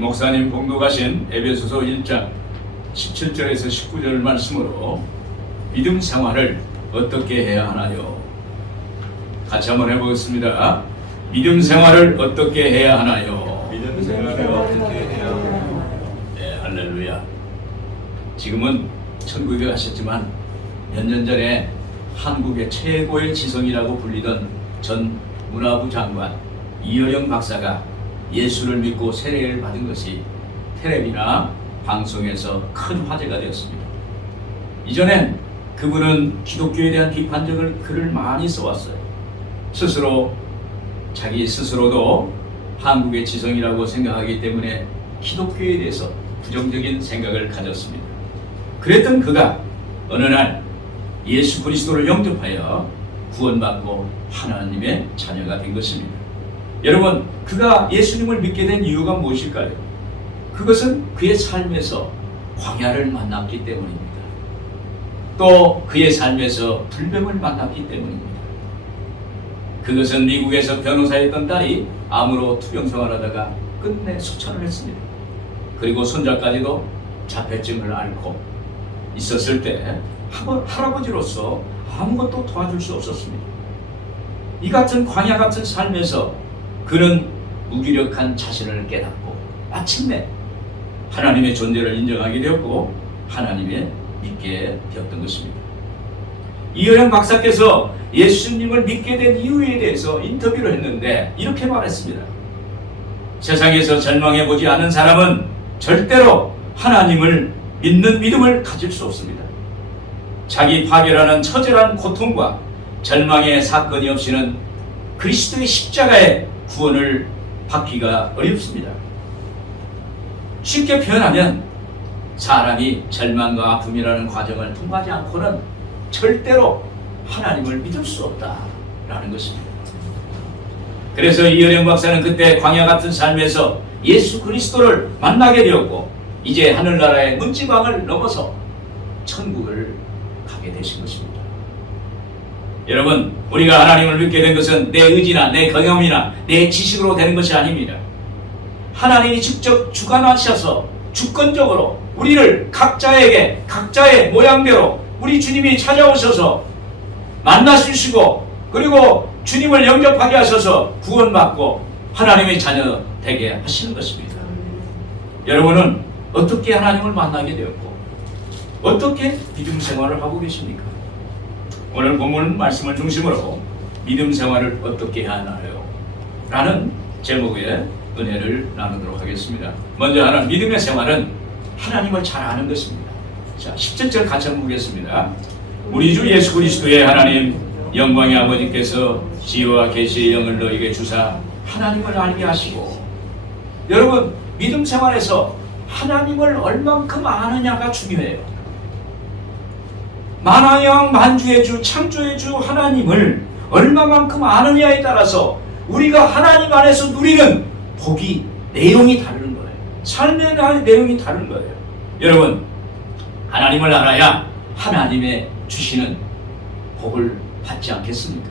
목사님 봉독하신 에베소서 1장 17절에서 19절 말씀으로 믿음 생활을 어떻게 해야 하나요? 같이 한번 해보겠습니다. 믿음 생활을 어떻게 해야 하나요? 믿음 생활을 어떻게 해야 하나요? 네, 할렐루야. 지금은 천국에 가셨지만 몇 년 전에 한국의 최고의 지성이라고 불리던 전 문화부 장관 이어령 박사가 예수를 믿고 세례를 받은 것이 텔레비나 방송에서 큰 화제가 되었습니다. 이전엔 그분은 기독교에 대한 비판적인 글을 많이 써왔어요. 자기 스스로도 한국의 지성이라고 생각하기 때문에 기독교에 대해서 부정적인 생각을 가졌습니다. 그랬던 그가 어느 날 예수 그리스도를 영접하여 구원받고 하나님의 자녀가 된 것입니다. 여러분, 그가 예수님을 믿게 된 이유가 무엇일까요? 그것은 그의 삶에서 광야를 만났기 때문입니다. 또 그의 삶에서 불병을 만났기 때문입니다. 그것은 미국에서 변호사였던 딸이 암으로 투병 생활하다가 끝내 소천을 했습니다. 그리고 손자까지도 자폐증을 앓고 있었을 때 할아버지로서 아무것도 도와줄 수 없었습니다. 이 같은 광야 같은 삶에서 그는 무기력한 자신을 깨닫고 마침내 하나님의 존재를 인정하게 되었고 하나님의 믿게 되었던 것입니다. 이어령 박사께서 예수님을 믿게 된 이유에 대해서 인터뷰를 했는데 이렇게 말했습니다. 세상에서 절망해보지 않은 사람은 절대로 하나님을 믿는 믿음을 가질 수 없습니다. 자기 파괴라는 처절한 고통과 절망의 사건이 없이는 그리스도의 십자가의 구원을 받기가 어렵습니다. 쉽게 표현하면 사람이 절망과 아픔이라는 과정을 통과하지 않고는 절대로 하나님을 믿을 수 없다라는 것입니다. 그래서 이어령 박사는 그때 광야 같은 삶에서 예수 그리스도를 만나게 되었고 이제 하늘나라의 문지방을 넘어서 천국을 가게 되신 것입니다. 여러분, 우리가 하나님을 믿게 된 것은 내 의지나 내 경험이나 내 지식으로 되는 것이 아닙니다. 하나님이 직접 주관하셔서 주권적으로 우리를 각자에게 각자의 모양대로 우리 주님이 찾아오셔서 만나주시고 그리고 주님을 영접하게 하셔서 구원받고 하나님의 자녀 되게 하시는 것입니다. 여러분은 어떻게 하나님을 만나게 되었고 어떻게 믿음 생활을 하고 계십니까? 오늘 본문 말씀을 중심으로 믿음 생활을 어떻게 해야 하나요? 라는 제목의 은혜를 나누도록 하겠습니다. 먼저 하는 믿음의 생활은 하나님을 잘 아는 것입니다. 자, 17절 같이 한번 보겠습니다. 우리 주 예수 그리스도의 하나님 영광의 아버지께서 지혜와 계시의 영을 너에게 주사 하나님을 알게 하시고, 여러분, 믿음 생활에서 하나님을 얼만큼 아느냐가 중요해요. 만왕영 만주의 주 창조의 주 하나님을 얼마만큼 아느냐에 따라서 우리가 하나님 안에서 누리는 복이 내용이 다른 거예요. 삶의 내용이 다른 거예요. 여러분, 하나님을 알아야 하나님의 주시는 복을 받지 않겠습니까?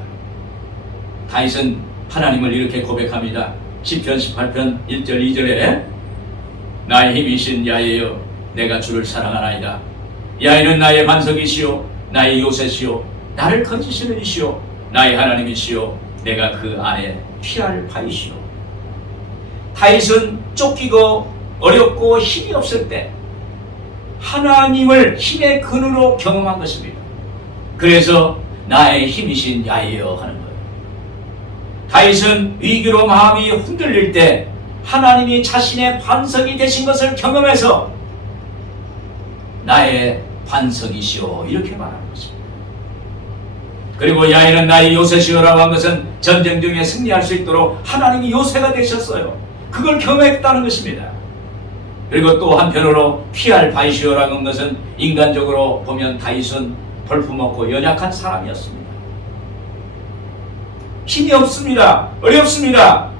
다윗은 하나님을 이렇게 고백합니다. 시편 18편 1절 2절에 나의 힘이신 야훼여 내가 주를 사랑하나이다. 야훼는 나의 반석이시오 나의 요새시오 나를 건지시는 이시오 나의 하나님이시오 내가 그 안에 피할 바이시오. 다윗은 쫓기고 어렵고 힘이 없을 때 하나님을 힘의 근으로 경험한 것입니다. 그래서 나의 힘이신 야훼여 하는 거예요. 다윗은 위기로 마음이 흔들릴 때 하나님이 자신의 반석이 되신 것을 경험해서 나의 반석이시오 이렇게 말하는 것입니다. 그리고 야훼는 나의 요새시오라고 한 것은 전쟁 중에 승리할 수 있도록 하나님이 요새가 되셨어요. 그걸 경험했다는 것입니다. 그리고 또 한편으로 피할 바이시오라고 한 것은 인간적으로 보면 다윗은 볼품없고 연약한 사람이었습니다. 힘이 없습니다. 어렵습니다.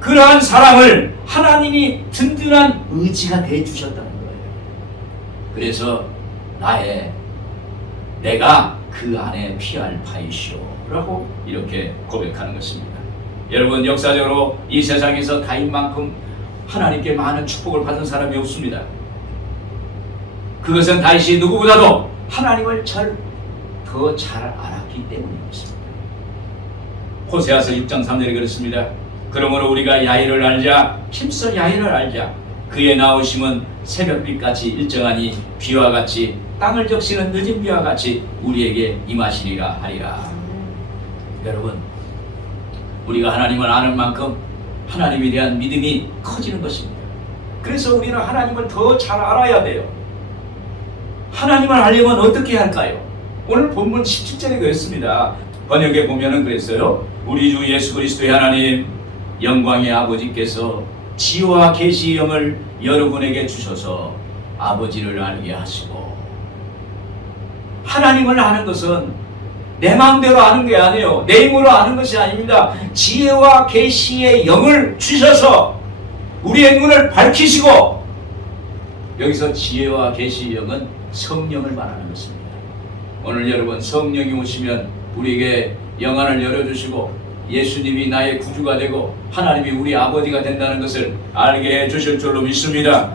그러한 사람을 하나님이 든든한 의지가 되어주셨다는 거예요. 그래서 내가 그 안에 피할 바이시오라고 이렇게 고백하는 것입니다. 여러분, 역사적으로 이 세상에서 다윗만큼 하나님께 많은 축복을 받은 사람이 없습니다. 그것은 다윗이 누구보다도 하나님을 더 잘 알았기 때문이었습니다. 호세아서 6장 3절에 그렇습니다. 그러므로 우리가 야훼를 알자, 힘써 야훼를 알자. 그의 나오심은 새벽빛같이 일정하니 비와 같이 땅을 적시는 늦은 비와 같이 우리에게 임하시리라 하리라. 여러분, 우리가 하나님을 아는 만큼 하나님에 대한 믿음이 커지는 것입니다. 그래서 우리는 하나님을 더 잘 알아야 돼요. 하나님을 알려면 어떻게 할까요? 오늘 본문 17절에 그랬습니다. 번역에 보면은 그랬어요. 우리 주 예수 그리스도의 하나님 영광의 아버지께서 지혜와 계시의 영을 여러분에게 주셔서 아버지를 알게 하시고. 하나님을 아는 것은 내 마음대로 아는 게 아니에요. 내 힘으로 아는 것이 아닙니다. 지혜와 계시의 영을 주셔서 우리의 눈을 밝히시고. 여기서 지혜와 계시의 영은 성령을 말하는 것입니다. 오늘 여러분, 성령이 오시면 우리에게 영안을 열어주시고 예수님이 나의 구주가 되고 하나님이 우리 아버지가 된다는 것을 알게 해주실 줄로 믿습니다.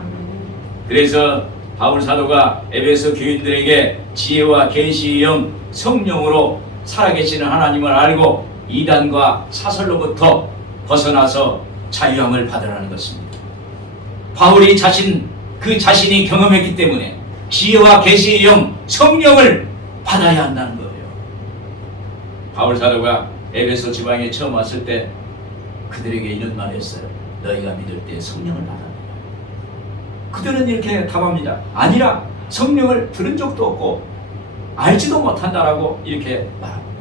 그래서 바울 사도가 에베소 교인들에게 지혜와 계시의 영, 성령으로 살아계시는 하나님을 알고 이단과 사설로부터 벗어나서 자유함을 받으라는 것입니다. 바울이 자신이 경험했기 때문에 지혜와 계시의 영, 성령을 받아야 한다는 거예요. 바울 사도가 에베소 지방에 처음 왔을 때 그들에게 이런 말을 했어요. 너희가 믿을 때 성령을 받아라. 그들은 이렇게 답합니다. 아니라 성령을 들은 적도 없고 알지도 못한다라고 이렇게 말합니다.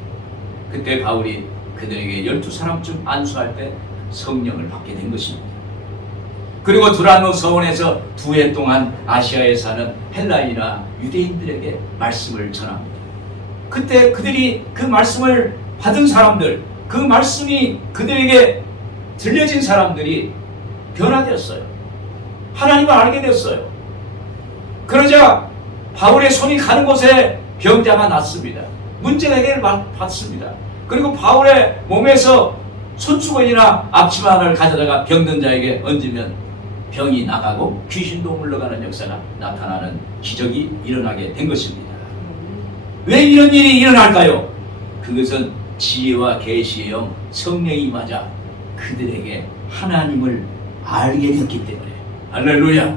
그때 바울이 그들에게 12사람쯤 안수할 때 성령을 받게 된 것입니다. 그리고 두란노 서원에서 2해 동안 아시아에 사는 헬라인이나 유대인들에게 말씀을 전합니다. 그때 그들이 그 말씀을 받은 사람들, 그 말씀이 그들에게 들려진 사람들이 변화되었어요. 하나님을 알게 되었어요. 그러자 바울의 손이 가는 곳에 병자가 낫습니다. 문제가 해결을 받습니다. 그리고 바울의 몸에서 손수건이나 앞치마를 가져다가 병든 자에게 얹으면 병이 나가고 귀신도 물러가는 역사가 나타나는 기적이 일어나게 된 것입니다. 왜 이런 일이 일어날까요? 그것은 지혜와 계시의 영, 성령이 맞아 그들에게 하나님을 알게 됐기 때문에. 할렐루야.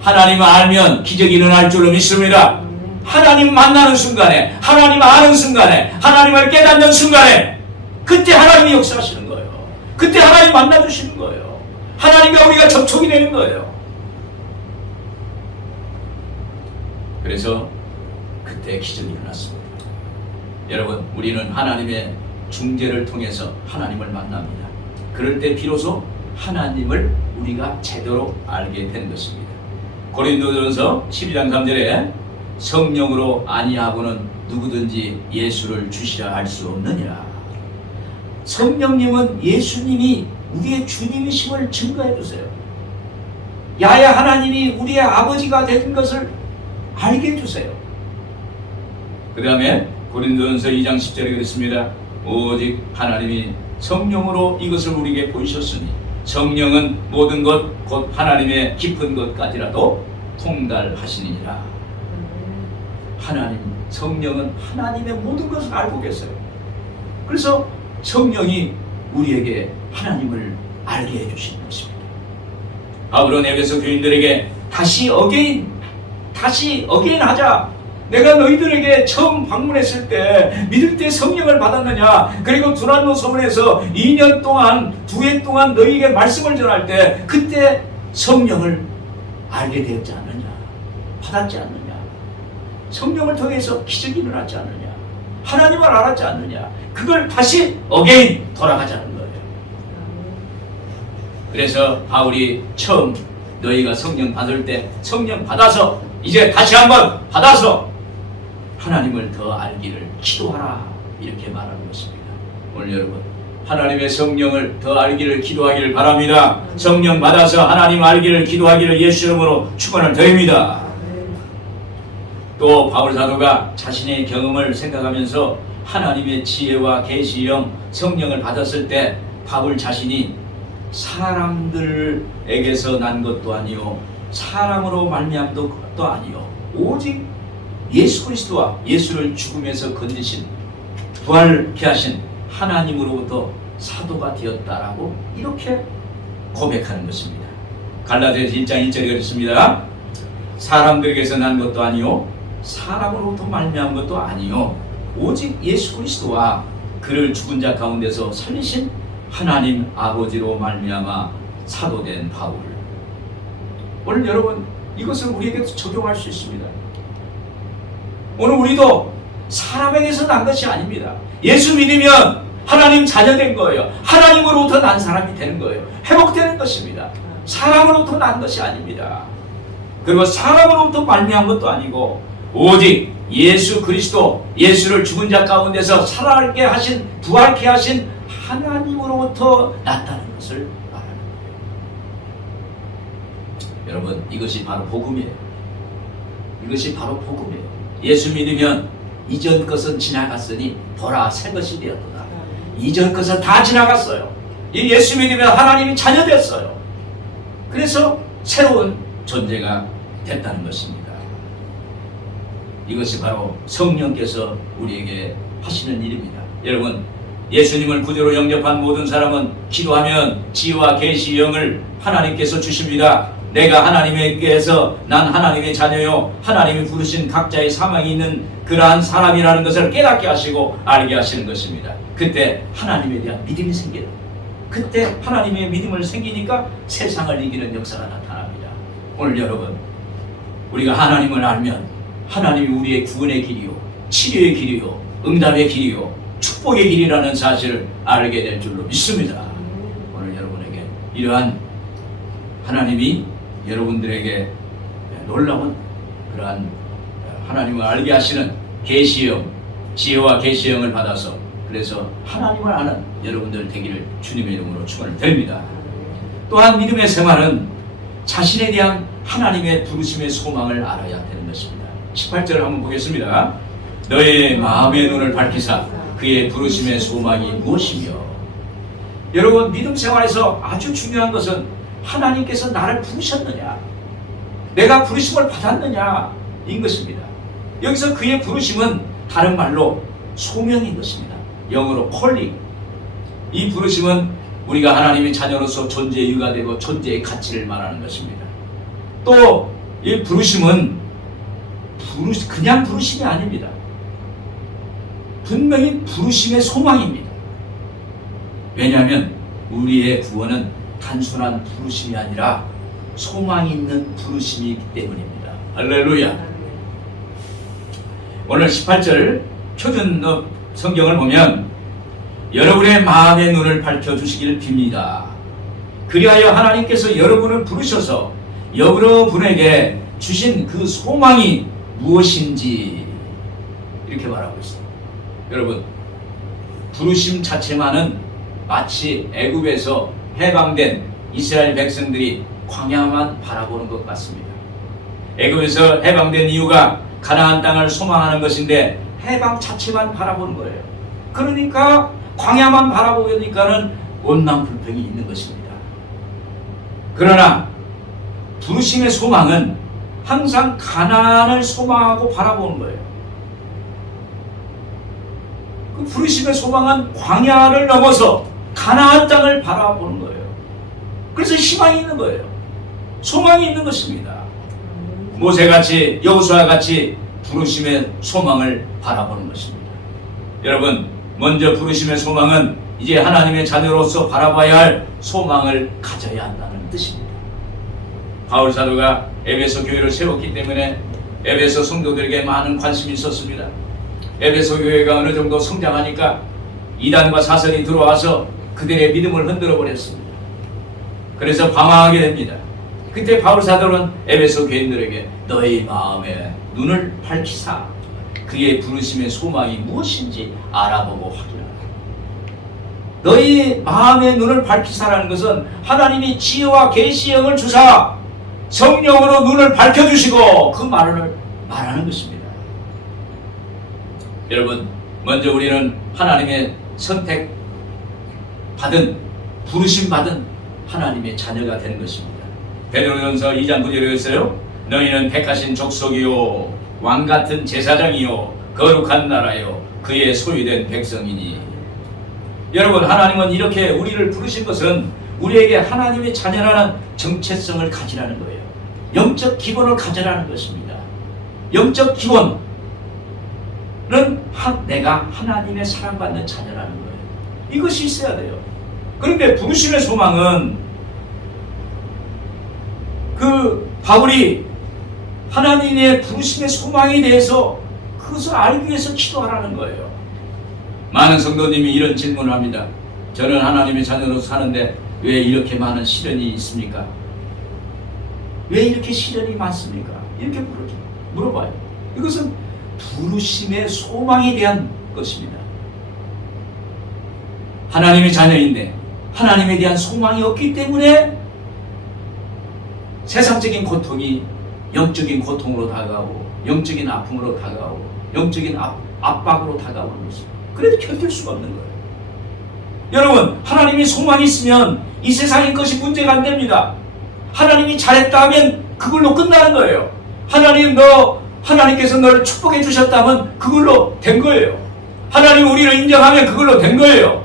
하나님을 알면 기적이 일어날 줄로 믿습니다. 하나님 만나는 순간에, 하나님 아는 순간에, 하나님을 깨닫는 순간에 그때 하나님이 역사하시는 거예요. 그때 하나님 만나주시는 거예요. 하나님과 우리가 접촉이 되는 거예요. 그래서 그때 기적이 일어났습니다. 여러분, 우리는 하나님의 중재를 통해서 하나님을 만납니다. 그럴 때 비로소 하나님을 우리가 제대로 알게 되는 것입니다. 고린도전서 12장 3절에 성령으로 아니하고는 누구든지 예수를 주시라 할 수 없느니라. 성령님은 예수님이 우리의 주님이심을 증거해 주세요. 야훼 하나님이 우리의 아버지가 된 것을 알게 해주세요. 그 다음에 고린도전서 2장 10절에 그랬습니다. 오직 하나님이 성령으로 이것을 우리에게 보이셨으니 성령은 모든 것 곧 하나님의 깊은 것까지라도 통달하시니라. 하나님, 성령은 하나님의 모든 것을 알고 계세요. 그래서 성령이 우리에게 하나님을 알게 해주시는 것입니다. 바울은 에베소 교인들에게 다시 어게인 하자. 내가 너희들에게 처음 방문했을 때 믿을 때 성령을 받았느냐? 그리고 두란노 서원에서 2년 동안 2해 동안 너희에게 말씀을 전할 때 그때 성령을 알게 되었지 않느냐? 받았지 않느냐? 성령을 통해서 기적이 일어났지 않느냐? 하나님을 알았지 않느냐? 그걸 다시 어게인 돌아가자는 거예요. 그래서 바울이 처음 너희가 성령 받을 때 성령 받아서 이제 다시 한번 받아서 하나님을 더 알기를 기도하라, 이렇게 말하는 것입니다. 오늘 여러분, 하나님의 성령을 더 알기를 기도하기를 바랍니다. 성령 받아서 하나님 알기를 기도하기를 예수 이름으로 축원을 드립니다. 또 바울 사도가 자신의 경험을 생각하면서 하나님의 지혜와 계시의 영, 성령을 받았을 때 바울 자신이 사람들에게서 난 것도 아니요 사람으로 말미암은 것도 아니요 오직 예수 그리스도와 예수를 죽음에서 건지신 부활케 하신 하나님으로부터 사도가 되었다라고 이렇게 고백하는 것입니다. 갈라디아서 1장 1절에 그랬습니다. 사람들에게서 난 것도 아니요 사람으로부터 말미암은 것도 아니요 오직 예수 그리스도와 그를 죽은 자 가운데서 살리신 하나님 아버지로 말미암아 사도된 바울. 오늘 여러분 이것을 우리에게도 적용할 수 있습니다. 오늘 우리도 사람에게서 난 것이 아닙니다. 예수 믿으면 하나님 자녀된 거예요. 하나님으로부터 난 사람이 되는 거예요. 회복되는 것입니다. 사람으로부터 난 것이 아닙니다. 그리고 사람으로부터 말미암은 것도 아니고 오직 예수 그리스도, 예수를 죽은 자 가운데서 살아나게 하신, 부활케 하신 하나님으로부터 났다는 것을 말하는 거예요. 여러분 이것이 바로 복음이에요. 이것이 바로 복음이에요. 예수 믿으면 이전 것은 지나갔으니 보라 새 것이 되었도다. 이전 것은 다 지나갔어요. 이 예수 믿으면 하나님이 자녀 됐어요. 그래서 새로운 존재가 됐다는 것입니다. 이것이 바로 성령께서 우리에게 하시는 일입니다. 여러분 예수님을 구주로 영접한 모든 사람은 기도하면 지혜와 계시 영을 하나님께서 주십니다. 내가 하나님께서 난 하나님의 자녀요 하나님이 부르신 각자의 사망이 있는 그러한 사람이라는 것을 깨닫게 하시고 알게 하시는 것입니다. 그때 하나님에 대한 믿음이 생겨요. 그때 하나님의 믿음을 생기니까 세상을 이기는 역사가 나타납니다. 오늘 여러분 우리가 하나님을 알면 하나님이 우리의 구원의 길이요 치료의 길이요 응답의 길이요 축복의 길이라는 사실을 알게 될 줄로 믿습니다. 오늘 여러분에게 이러한 하나님이 여러분들에게 놀라운 그러한 하나님을 알게 하시는 계시형, 지혜와 계시형을 받아서 그래서 하나님을 아는 여러분들 되기를 주님의 이름으로 축원을 드립니다. 또한 믿음의 생활은 자신에 대한 하나님의 부르심의 소망을 알아야 되는 것입니다. 18절을 한번 보겠습니다. 너의 마음의 눈을 밝히사 그의 부르심의 소망이 무엇이며. 여러분 믿음 생활에서 아주 중요한 것은 하나님께서 나를 부르셨느냐 내가 부르심을 받았느냐 인 것입니다. 여기서 그의 부르심은 다른 말로 소명인 것입니다. 영어로 calling. 이 부르심은 우리가 하나님의 자녀로서 존재의 이유가 되고 존재의 가치를 말하는 것입니다. 또 이 부르심은 그냥 부르심이 아닙니다. 분명히 부르심의 소망입니다. 왜냐하면 우리의 구원은 단순한 부르심이 아니라 소망이 있는 부르심이기 때문입니다. 할렐루야. 오늘 18절 표준 성경을 보면 여러분의 마음의 눈을 밝혀주시기를 빕니다. 그리하여 하나님께서 여러분을 부르셔서 여러분에게 주신 그 소망이 무엇인지 이렇게 말하고 있습니다. 여러분 부르심 자체만은 마치 애굽에서 해방된 이스라엘 백성들이 광야만 바라보는 것 같습니다. 애굽에서 해방된 이유가 가나안 땅을 소망하는 것인데 해방 자체만 바라보는 거예요. 그러니까 광야만 바라보니까는 원망불평이 있는 것입니다. 그러나 부르심의 소망은 항상 가나안을 소망하고 바라보는 거예요. 그 부르심의 소망은 광야를 넘어서 가나안 땅을 바라보는 거예요. 그래서 희망이 있는 거예요. 소망이 있는 것입니다. 모세같이 여호수아같이 부르심의 소망을 바라보는 것입니다. 여러분 먼저 부르심의 소망은 이제 하나님의 자녀로서 바라봐야 할 소망을 가져야 한다는 뜻입니다. 바울 사도가 에베소 교회를 세웠기 때문에 에베소 성도들에게 많은 관심이 있었습니다. 에베소 교회가 어느 정도 성장하니까 이단과 사설이 들어와서 그들의 믿음을 흔들어 버렸습니다. 그래서 방황하게 됩니다. 그때 바울 사도는 에베소 교인들에게 너희 마음의 눈을 밝히사 그의 부르심의 소망이 무엇인지 알아보고 확인하라. 너희 마음의 눈을 밝히사라는 것은 하나님이 지혜와 계시의 영을 주사 성령으로 눈을 밝혀주시고 그 말을 말하는 것입니다. 여러분 먼저 우리는 하나님의 선택 받은 부르심 받은 하나님의 자녀가 되는 것입니다. 베드로전서 2장 9절에 있어요. 너희는 택하신 족속이요 왕같은 제사장이요 거룩한 나라요 그의 소유된 백성이니. 여러분, 하나님은 이렇게 우리를 부르신 것은 우리에게 하나님의 자녀라는 정체성을 가지라는 거예요. 영적 기본을 가져라는 것입니다. 영적 기본은 내가 하나님의 사랑받는 자녀라는 거예요. 이것이 있어야 돼요. 그런데 부르심의 소망은 바울이 하나님의 부르심의 소망에 대해서 그것을 알기 위해서 기도하라는 거예요. 많은 성도님이 이런 질문을 합니다. 저는 하나님의 자녀로 사는데 왜 이렇게 많은 시련이 있습니까? 왜 이렇게 시련이 많습니까? 이렇게 물어봐요. 이것은 부르심의 소망에 대한 것입니다. 하나님의 자녀인데 하나님에 대한 소망이 없기 때문에 세상적인 고통이 영적인 고통으로 다가오고 영적인 아픔으로 다가오고 영적인 압박으로 다가오는 것입니다. 그래도 견딜 수가 없는 거예요. 여러분, 하나님이 소망이 있으면 이 세상의 것이 문제가 안 됩니다. 하나님이 잘했다 하면 그걸로 끝나는 거예요. 하나님께서 너를 축복해 주셨다면 그걸로 된 거예요. 하나님이 우리를 인정하면 그걸로 된 거예요.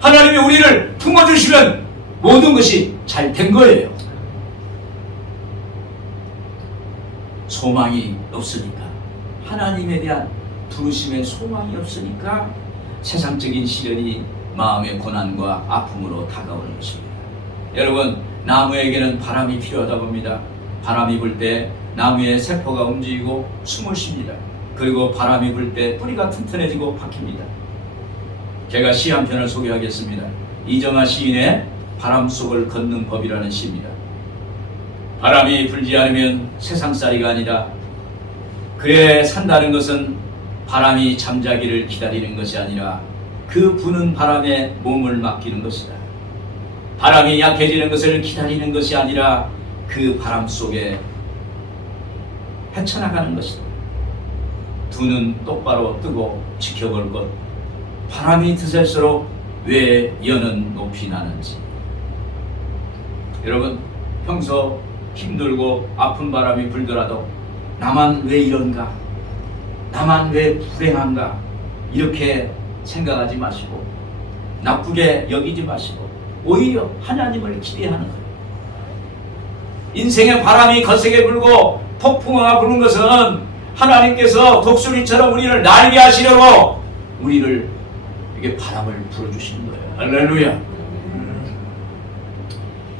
하나님이 우리를 품어주시면 모든 것이 잘 된 거예요. 소망이 없으니까, 하나님에 대한 부르심의 소망이 없으니까 세상적인 시련이 마음의 고난과 아픔으로 다가오는 것입니다. 여러분, 나무에게는 바람이 필요하다 봅니다. 바람이 불 때 나무의 세포가 움직이고 숨을 쉽니다. 그리고 바람이 불 때 뿌리가 튼튼해지고 박힙니다. 제가 시 한 편을 소개하겠습니다. 이정아 시인의 바람 속을 걷는 법이라는 시입니다. 바람이 불지 않으면 세상살이가 아니라 그에 산다는 것은 바람이 잠자기를 기다리는 것이 아니라 그 부는 바람에 몸을 맡기는 것이다. 바람이 약해지는 것을 기다리는 것이 아니라 그 바람 속에 헤쳐나가는 것이다. 두 눈 똑바로 뜨고 지켜볼 것. 바람이 드셀수록 왜 연은 높이 나는지. 여러분, 평소 힘들고 아픈 바람이 불더라도 나만 왜 이런가? 나만 왜 불행한가? 이렇게 생각하지 마시고 나쁘게 여기지 마시고 오히려 하나님을 기대하는 거예요. 인생의 바람이 거세게 불고 폭풍우가 부는 것은 하나님께서 독수리처럼 우리를 날게 하시려고 우리를 이게 바람을 불어주시는 거예요. 할렐루야.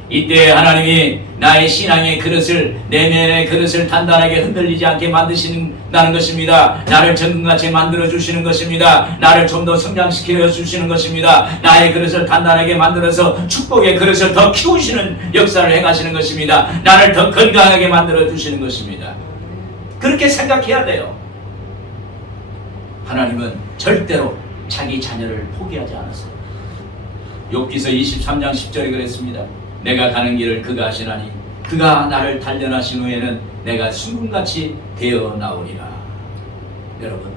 이때 하나님이 나의 신앙의 그릇을, 내면의 그릇을 단단하게 흔들리지 않게 만드신다는 것입니다. 나를 정금같이 만들어 주시는 것입니다. 나를 좀 더 성장시켜 주시는 것입니다. 나의 그릇을 단단하게 만들어서 축복의 그릇을 더 키우시는 역사를 행하시는 것입니다. 나를 더 건강하게 만들어 주시는 것입니다. 그렇게 생각해야 돼요. 하나님은 절대로 자기 자녀를 포기하지 않았어요. 욥기서 23장 10절에 그랬습니다. 내가 가는 길을 그가 아시나니 그가 나를 단련하신 후에는 내가 순금같이 되어 나오리라. 여러분,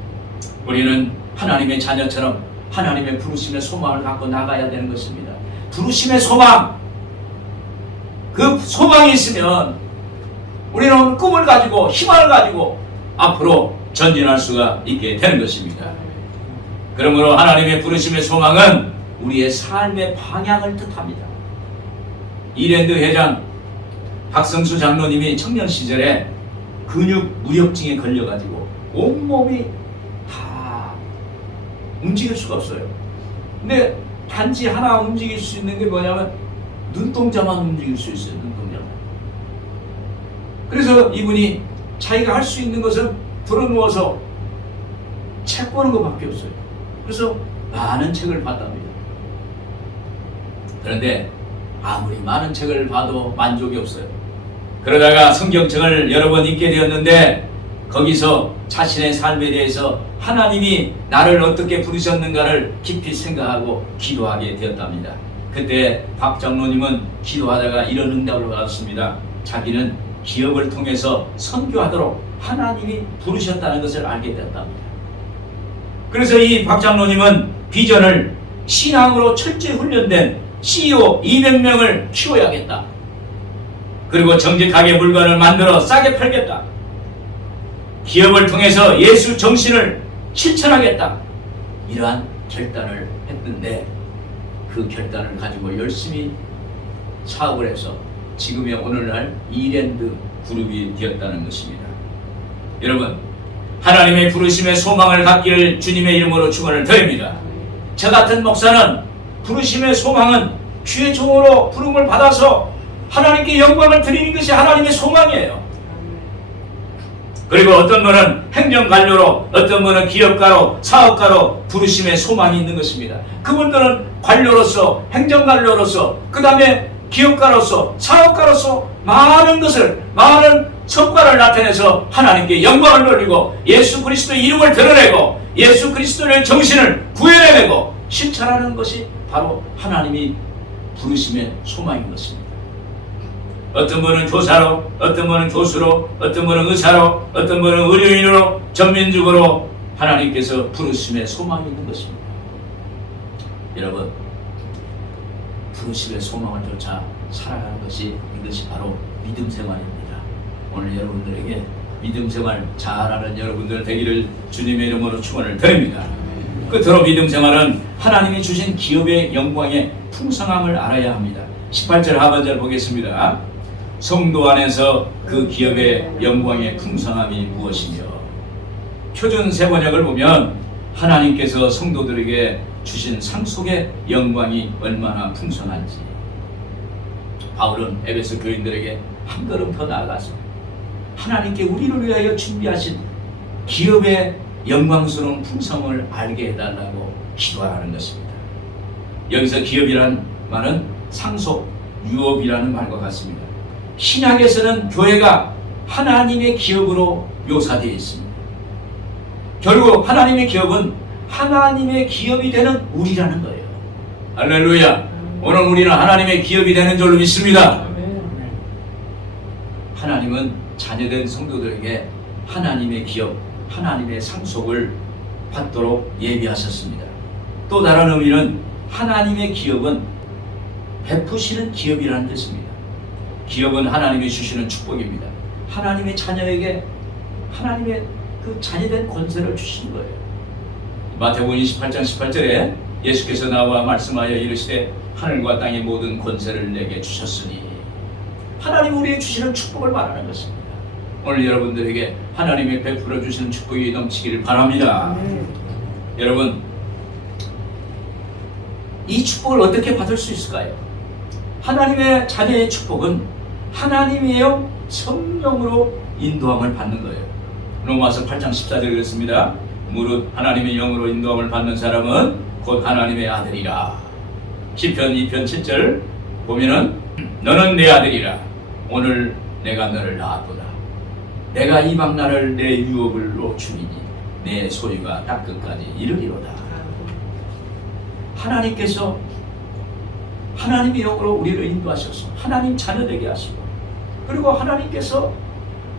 우리는 하나님의 자녀처럼 하나님의 부르심의 소망을 갖고 나가야 되는 것입니다. 부르심의 소망, 그 소망이 있으면 우리는 꿈을 가지고 희망을 가지고 앞으로 전진할 수가 있게 되는 것입니다. 그러므로 하나님의 부르심의 소망은 우리의 삶의 방향을 뜻합니다. 이랜드 회장 박성수 장로님이 청년 시절에 근육 무력증에 걸려가지고 온몸이 다 움직일 수가 없어요. 근데 단지 하나 움직일 수 있는 게 뭐냐면 눈동자만 움직일 수 있어요. 눈동자만. 그래서 이분이 자기가 할 수 있는 것은 들어누워서 책 보는 것밖에 없어요. 그래서 많은 책을 봤답니다. 그런데 아무리 많은 책을 봐도 만족이 없어요. 그러다가 성경책을 여러 번 읽게 되었는데 거기서 자신의 삶에 대해서 하나님이 나를 어떻게 부르셨는가를 깊이 생각하고 기도하게 되었답니다. 그때 박 장로님은 기도하다가 이런 응답을 받았습니다. 자기는 기업을 통해서 선교하도록 하나님이 부르셨다는 것을 알게 되었답니다. 그래서 이 박 장로님은 비전을 신앙으로 철저히 훈련된 CEO 200명을 키워야겠다. 그리고 정직하게 물건을 만들어 싸게 팔겠다. 기업을 통해서 예수 정신을 실천하겠다. 이러한 결단을 했는데 그 결단을 가지고 열심히 사업을 해서 지금의 오늘날 이랜드 그룹이 되었다는 것입니다. 여러분, 하나님의 부르심의 소망을 갖기를 주님의 이름으로 축원을 드립니다. 저 같은 목사는 부르심의 소망은 주의 종으로 부름을 받아서 하나님께 영광을 드리는 것이 하나님의 소망이에요. 그리고 어떤 분은 행정관료로, 어떤 분은 기업가로, 사업가로 부르심의 소망이 있는 것입니다. 그분들은 관료로서, 행정관료로서, 그 다음에 기업가로서, 사업가로서 많은 성과를 나타내서 하나님께 영광을 돌리고 예수 그리스도의 이름을 드러내고 예수 그리스도의 정신을 구현해내고 실천하는 것이 바로 하나님이 부르심의 소망인 것입니다. 어떤 분은 교사로, 어떤 분은 교수로, 어떤 분은 의사로, 어떤 분은 의료인으로, 전민족으로 하나님께서 부르심의 소망이 있는 것입니다. 여러분, 부르심의 소망을 쫓아 살아가는 것이 이것이 바로 믿음 생활입니다. 오늘 여러분들에게 믿음 생활 잘하는 여러분들 되기를 주님의 이름으로 축원을 드립니다. 끝으로 믿음 생활은 하나님이 주신 기업의 영광의 풍성함을 알아야 합니다. 18절 하반절 보겠습니다. 성도 안에서 그 기업의 영광의 풍성함이 무엇이며, 표준 세번역을 보면 하나님께서 성도들에게 주신 상속의 영광이 얼마나 풍성한지, 바울은 에베소 교인들에게 한 걸음 더 나아가서 하나님께 우리를 위하여 준비하신 기업의 영광스러운 풍성을 알게 해달라고 기도하는 것입니다. 여기서 기업이라는 말은 상속, 유업이라는 말과 같습니다. 신약에서는 교회가 하나님의 기업으로 묘사되어 있습니다. 결국 하나님의 기업은 하나님의 기업이 되는 우리라는 거예요. 할렐루야. 오늘 우리는 하나님의 기업이 되는 줄로 믿습니다. 하나님은 자녀된 성도들에게 하나님의 기업, 하나님의 상속을 받도록 예비하셨습니다. 또 다른 의미는 하나님의 기업은 베푸시는 기업이라는 뜻입니다. 기업은 하나님이 주시는 축복입니다. 하나님의 자녀에게 하나님의 그 자녀된 권세를 주신 거예요. 마태복음 28장 18절에 예수께서 나와 말씀하여 이르시되 하늘과 땅의 모든 권세를 내게 주셨으니, 하나님 우리에게 주시는 축복을 말하는 것입니다. 오늘 여러분들에게 하나님이 베풀어 주시는 축복이 넘치기를 바랍니다. 여러분, 이 축복을 어떻게 받을 수 있을까요? 하나님의 자녀의 축복은 하나님이요 성령으로 인도함을 받는 거예요. 로마서 8장 14절 그렇습니다. 무릇 하나님의 영으로 인도함을 받는 사람은 곧 하나님의 아들이라. 시편 2편 7절 보면은 너는 내 아들이라. 오늘 내가 너를 낳았도다. 내가 이방 나라를 내 유업으로 주리니 내 소유가 땅끝까지 이르리로다. 하나님께서 하나님의 영으로 우리를 인도하셔서 하나님 자녀되게 하시고, 그리고 하나님께서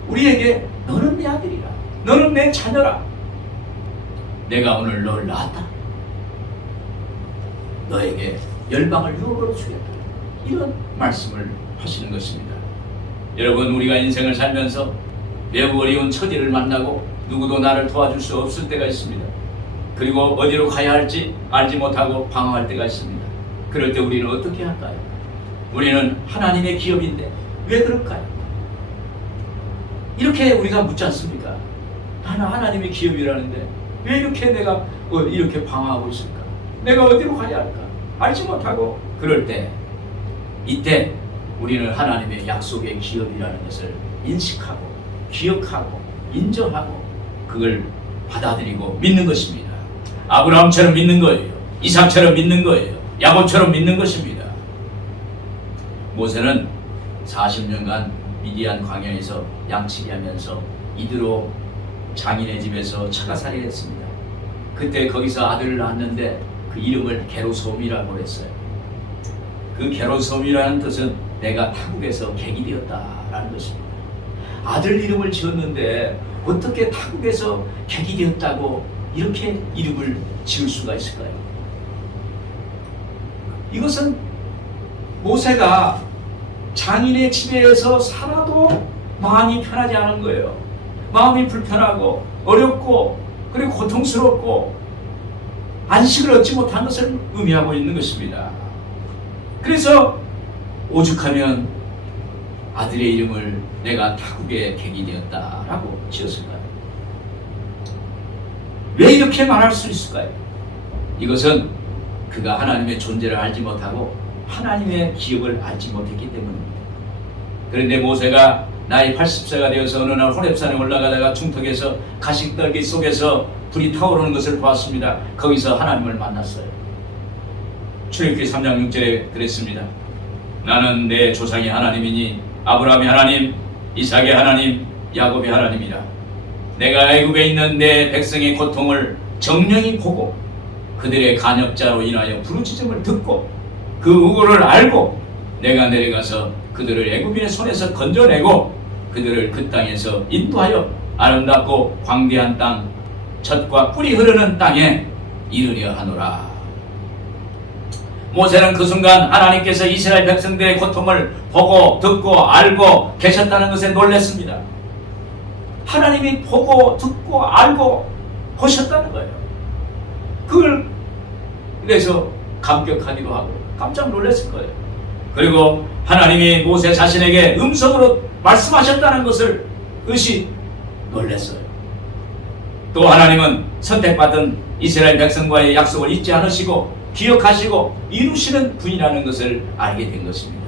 우리에게 너는 내 아들이라, 너는 내 자녀라, 내가 오늘 너를 낳았다, 너에게 열방을 유업으로 주겠다, 이런 말씀을 하시는 것입니다. 여러분, 우리가 인생을 살면서 매우 어려운 처지를 만나고 누구도 나를 도와줄 수 없을 때가 있습니다. 그리고 어디로 가야 할지 알지 못하고 방황할 때가 있습니다. 그럴 때 우리는 어떻게 할까요? 우리는 하나님의 기업인데 왜 그럴까요? 이렇게 우리가 묻지 않습니까? 나는 하나님의 기업이라는데 왜 이렇게 내가 이렇게 방황하고 있을까? 내가 어디로 가야 할까? 알지 못하고 그럴 때, 이때 우리는 하나님의 약속의 기업이라는 것을 인식하고 기억하고 인정하고 그걸 받아들이고 믿는 것입니다. 아브라함처럼 믿는 거예요. 이삭처럼 믿는 거예요. 야곱처럼 믿는 것입니다. 모세는 40년간 미디안 광야에서 양치기 하면서 이드로 장인의 집에서 처가살이 했습니다. 그때 거기서 아들을 낳았는데 그 이름을 게르솜이라고 했어요. 그 게르솜이라는 뜻은 내가 타국에서 객이 되었다라는 것입니다. 아들 이름을 지었는데 어떻게 타국에서 객이 되었다고 이렇게 이름을 지을 수가 있을까요? 이것은 모세가 장인의 집에서 살아도 마음이 편하지 않은 거예요. 마음이 불편하고 어렵고 그리고 고통스럽고 안식을 얻지 못한 것을 의미하고 있는 것입니다. 그래서 오죽하면 아들의 이름을 내가 타국의 객이 되었다라고 지었을까요? 왜 이렇게 말할 수 있을까요? 이것은 그가 하나님의 존재를 알지 못하고 하나님의 기억을 알지 못했기 때문입니다. 그런데 모세가 나이 80세가 되어서 어느 날 호렙산에 올라가다가 중턱에서 가식떨기 속에서 불이 타오르는 것을 보았습니다. 거기서 하나님을 만났어요. 출애굽기 3장 6절에 그랬습니다. 나는 내 조상의 하나님이니 아브라함의 하나님, 이삭의 하나님, 야곱의 하나님이라. 내가 애굽에 있는 내 백성의 고통을 정령히 보고 그들의 간역자로 인하여 부르짖음을 듣고 그 우고를 알고 내가 내려가서 그들을 애굽인의 손에서 건져내고 그들을 그 땅에서 인도하여 아름답고 광대한 땅, 젖과 꿀이 흐르는 땅에 이르려 하노라. 모세는 그 순간 하나님께서 이스라엘 백성들의 고통을 보고 듣고 알고 계셨다는 것에 놀랐습니다. 하나님이 보고 듣고 알고 보셨다는 거예요. 그걸 그래서 감격하기도 하고 깜짝 놀랐을 거예요. 그리고 하나님이 모세 자신에게 음성으로 말씀하셨다는 것을 그것이 놀랐어요. 또 하나님은 선택받은 이스라엘 백성과의 약속을 잊지 않으시고 기억하시고 이루시는 분이라는 것을 알게 된 것입니다.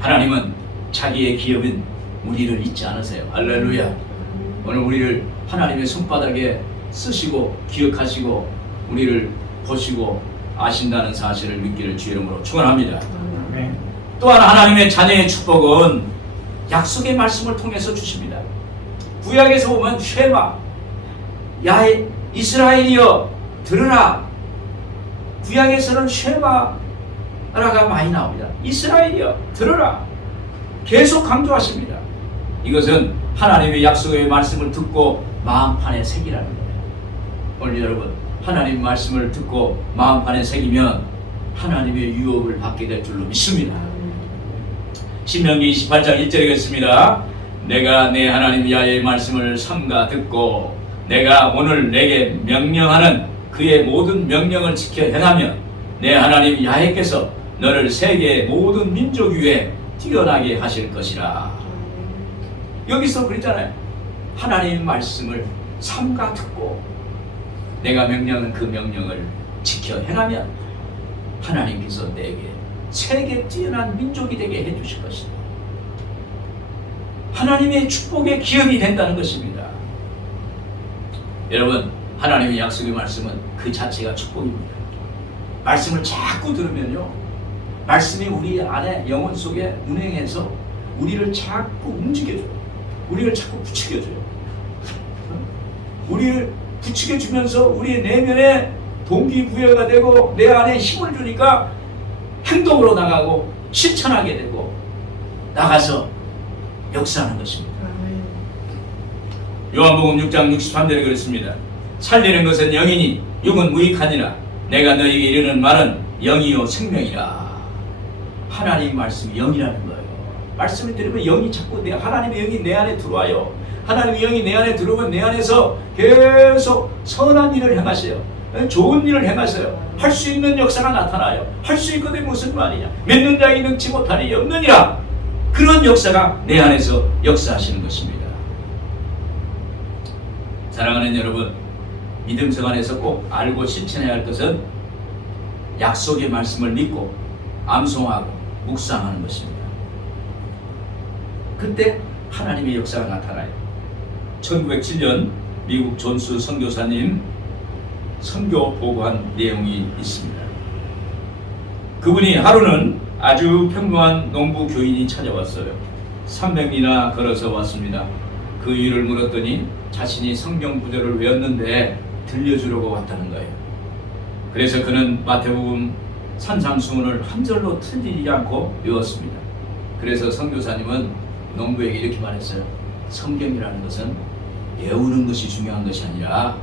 하나님은 자기의 기업인 우리를 잊지 않으세요. 할렐루야. 오늘 우리를 하나님의 손바닥에 쓰시고 기억하시고 우리를 보시고 아신다는 사실을 믿기를 주 이름으로 축원합니다. 또한 하나님의 자녀의 축복은 약속의 말씀을 통해서 주십니다. 구약에서 보면 쉐마, 야 이스라엘이여 들으라. 구약에서는 쉐마라가 많이 나옵니다. 이스라엘이여 들으라. 계속 강조하십니다. 이것은 하나님의 약속의 말씀을 듣고 마음판에 새기라는 거예요. 오늘 여러분 하나님 말씀을 듣고 마음판에 새기면 하나님의 유업을 받게 될 줄로 믿습니다. 신명기 28장 1절에 있습니다. 내가 내 하나님 야훼의 말씀을 삼가 듣고 내가 오늘 내게 명령하는 그의 모든 명령을 지켜 행하면 내 하나님 야훼께서 너를 세계의 모든 민족 위에 뛰어나게 하실 것이라. 여기서 그랬잖아요. 하나님 말씀을 삼가 듣고 내가 명령한 그 명령을 지켜 행하면 하나님께서 내게 세계 뛰어난 민족이 되게 해주실 것이다. 하나님의 축복의 기업이 된다는 것입니다. 여러분 하나님의 약속의 말씀은 그 자체가 축복입니다. 말씀을 자꾸 들으면요 말씀이 우리 안에 영혼 속에 운행해서 우리를 자꾸 움직여줘요. 우리를 자꾸 부추겨줘요. 우리를 부추겨주면서 우리의 내면에 동기부여가 되고 내 안에 힘을 주니까 행동으로 나가고 실천하게 되고 나가서 역사하는 것입니다. 요한복음 6장 63절에 그랬습니다. 살리는 것은 영이니 육은 무익하니라. 내가 너희에게 이르는 말은 영이요 생명이라. 하나님 말씀이 영이라는 거예요. 말씀을 들으면 영이 자꾸 하나님의 영이 내 안에 들어와요. 하나님의 영이 내 안에 들어오면 내 안에서 계속 선한 일을 행하세요. 좋은 일을 행하세요. 할 수 있는 역사가 나타나요. 할 수 있거든 무슨 말이냐. 믿는 자에게 능치 못한 일이 없느니라. 그런 역사가 내 안에서 역사하시는 것입니다. 사랑하는 여러분, 믿음성 안에서 꼭 알고 실천해야 할 것은 약속의 말씀을 믿고 암송하고 묵상하는 것입니다. 그때 하나님의 역사가 나타나요. 1907년 미국 존스 선교사님 선교 보고한 내용이 있습니다. 그분이 하루는 아주 평범한 농부 교인이 찾아왔어요. 300리나 걸어서 왔습니다. 그 이유를 물었더니 자신이 성경 구절을 외웠는데 들려주려고 왔다는 거예요. 그래서 그는 마태복음 산상수훈을 한 절로 틀리지 않고 외웠습니다. 그래서 선교사님은 농부에게 이렇게 말했어요. 성경이라는 것은 외우는 것이 중요한 것이 아니라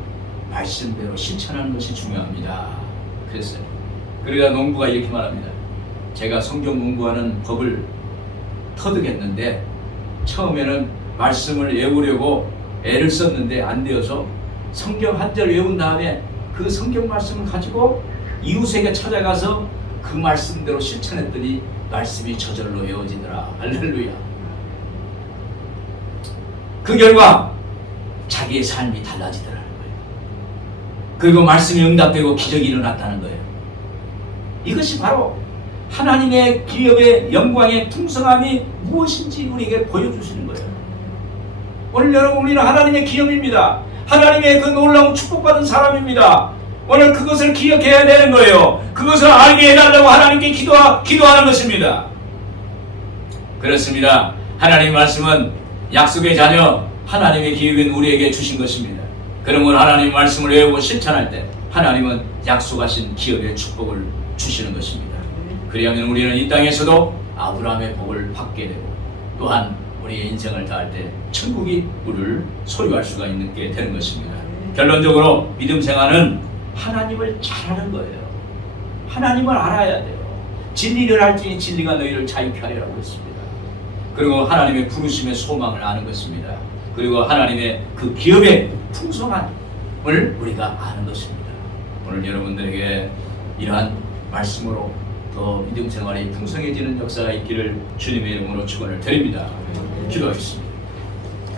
말씀대로 실천하는 것이 중요합니다. 그랬어요. 그러자 농부가 이렇게 말합니다. 제가 성경 공부하는 법을 터득했는데 처음에는 말씀을 외우려고 애를 썼는데 안 되어서 성경 한 절 외운 다음에 그 성경 말씀을 가지고 이웃에게 찾아가서 그 말씀대로 실천했더니 말씀이 저절로 외워지더라. 할렐루야. 그 결과 자기의 삶이 달라지더라는 거예요. 그리고 말씀이 응답되고 기적이 일어났다는 거예요. 이것이 바로 하나님의 기업의 영광의 풍성함이 무엇인지 우리에게 보여주시는 거예요. 오늘 여러분, 우리는 하나님의 기업입니다. 하나님의 그 놀라운 축복받은 사람입니다. 오늘 그것을 기억해야 되는 거예요. 그것을 알게 해달라고 하나님께 기도하는 것입니다. 그렇습니다. 하나님 말씀은 약속의 자녀, 하나님의 기업인 우리에게 주신 것입니다. 그러면 하나님 말씀을 외우고 실천할 때 하나님은 약속하신 기업의 축복을 주시는 것입니다. 그리하면 우리는 이 땅에서도 아브라함의 복을 받게 되고 또한 우리의 인생을 다할 때 천국이 우리를 소유할 수가 있게 되는 것입니다. 결론적으로 믿음 생활은 하나님을 잘 아는 거예요. 하나님을 알아야 돼요. 진리를 알지니 진리가 너희를 자유케 하리라고 했습니다. 그리고 하나님의 부르심의 소망을 아는 것입니다. 그리고 하나님의 그 기업의 풍성함을 우리가 아는 것입니다. 오늘 여러분들에게 이러한 말씀으로 더 믿음 생활이 풍성해지는 역사가 있기를 주님의 이름으로 축원을 드립니다. 기도하겠습니다.